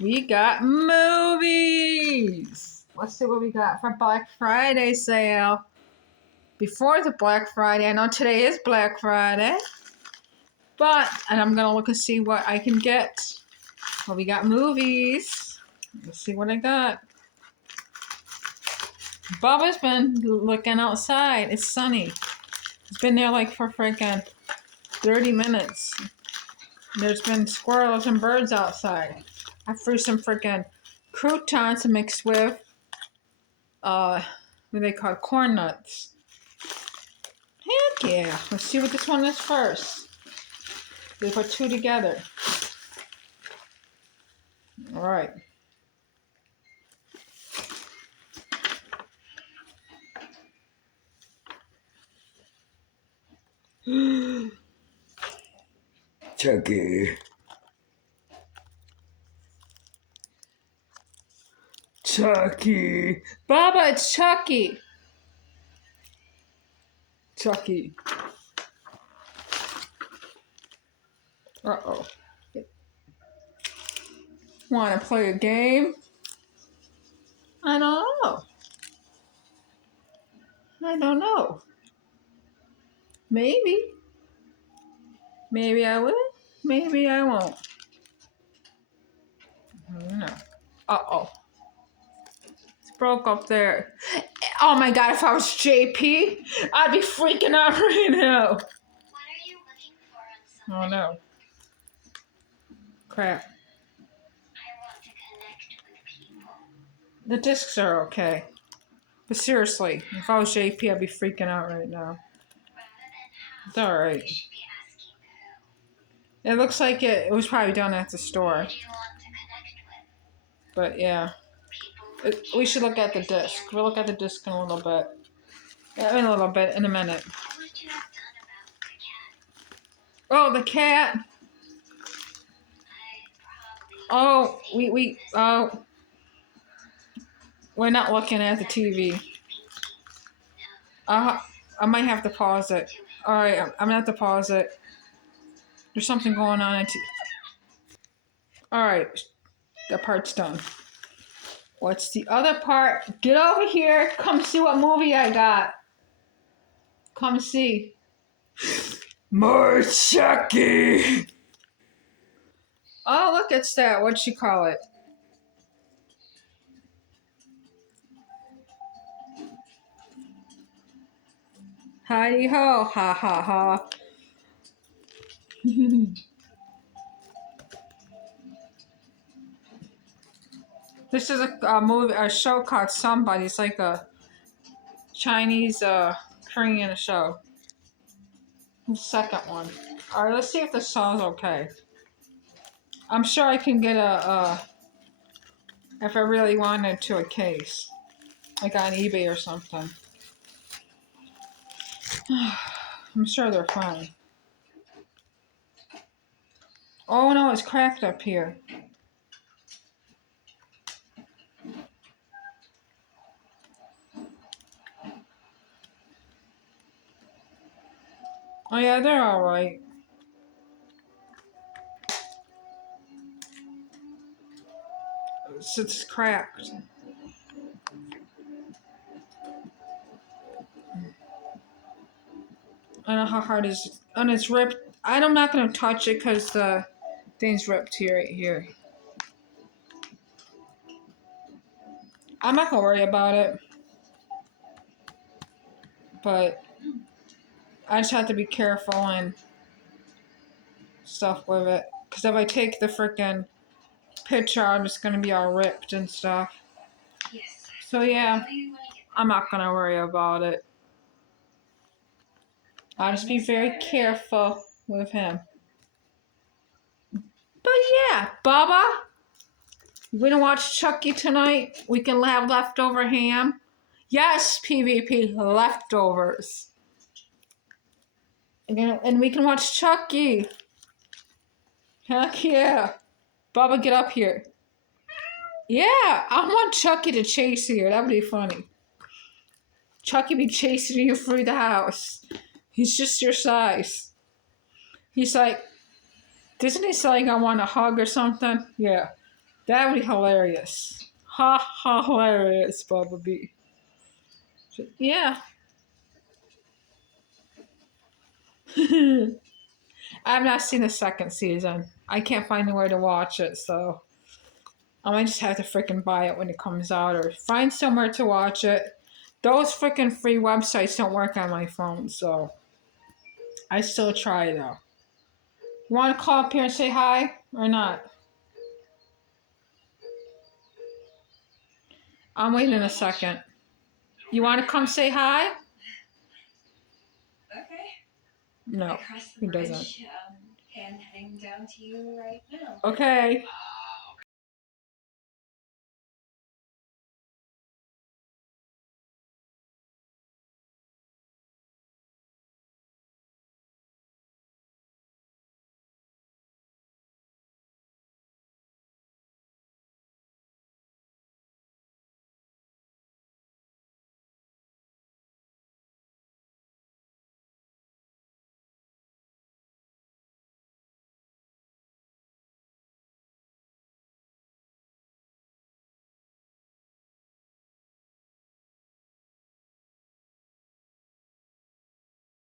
We got movies. Let's see what we got for Black Friday sale. Before the Black Friday, I know today is Black Friday, and I'm gonna look and see what I can get. Well, we got movies. Let's see what I got. Bubba's been looking outside. It's sunny. He's been there like for freaking 30 minutes. There's been squirrels and birds outside. I threw some freaking croutons mixed with what they call corn nuts. Heck yeah. Let's see what this one is first. We put two together. All right. Chucky. Chucky. Baba, it's Chucky. Chucky. Uh-oh. Want to play a game? I don't know. I don't know. Maybe. Maybe I will. Maybe I won't. I don't know. Uh-oh. It's broke up there. Oh my god, if I was JP, I'd be freaking out right now. What are you looking for on Oh no. Crap. I want to connect with people. The discs are okay. But seriously, if I was JP, I'd be freaking out right now. It's alright. You should be asking who. It looks like it was probably done at the store. Who do you want to connect with? But yeah. People We should look at the disc. We'll look at the disc in a little bit. Yeah, in a little bit, in a minute. What would you have done about the cat? Oh, the cat! Oh, we're not looking at the TV. I might have to pause it. Alright, I'm gonna have to pause it. There's something going on. Alright, that part's done. What's the other part? Get over here. Come see what movie I got. Come see. More Chucky. Oh, look, it's that. What'd you call it? Hidey ho, ha ha ha. This is a movie, a show called Somebody. It's like a Chinese Korean show. The second one. All right, let's see if the song's okay. I'm sure I can get if I really wanted to, a case, like on eBay or something. I'm sure they're fine. Oh no, it's cracked up here. Oh yeah, they're all right. It's cracked. I don't know how hard it is. And it's ripped. I'm not going to touch it because the thing's ripped here, right here. I'm not going to worry about it. But I just have to be careful and stuff with it. Because if I take the frickin' picture, I'm just going to be all ripped and stuff. Yes. So yeah, I'm not going to worry about it. I'll just be very careful with him. But yeah, Baba, you gonna watch Chucky tonight? We can have leftover ham. Yes, PvP, leftovers. And we can watch Chucky. Heck yeah. Baba, get up here. Yeah, I want Chucky to chase you. That would be funny. Chucky be chasing you through the house. He's just your size. He's like, doesn't he say like I want a hug or something? Yeah. That would be hilarious. Ha ha, hilarious, Bubba B. Yeah. I've not seen the second season. I can't find anywhere to watch it, so I might just have to freaking buy it when it comes out or find somewhere to watch it. Those freaking free websites don't work on my phone, so I still try though. You want to call up here and say hi or not? I'm waiting a second. You want to come say hi? Okay. No, Across the he bridge, doesn't. and heading down to you right now. Okay.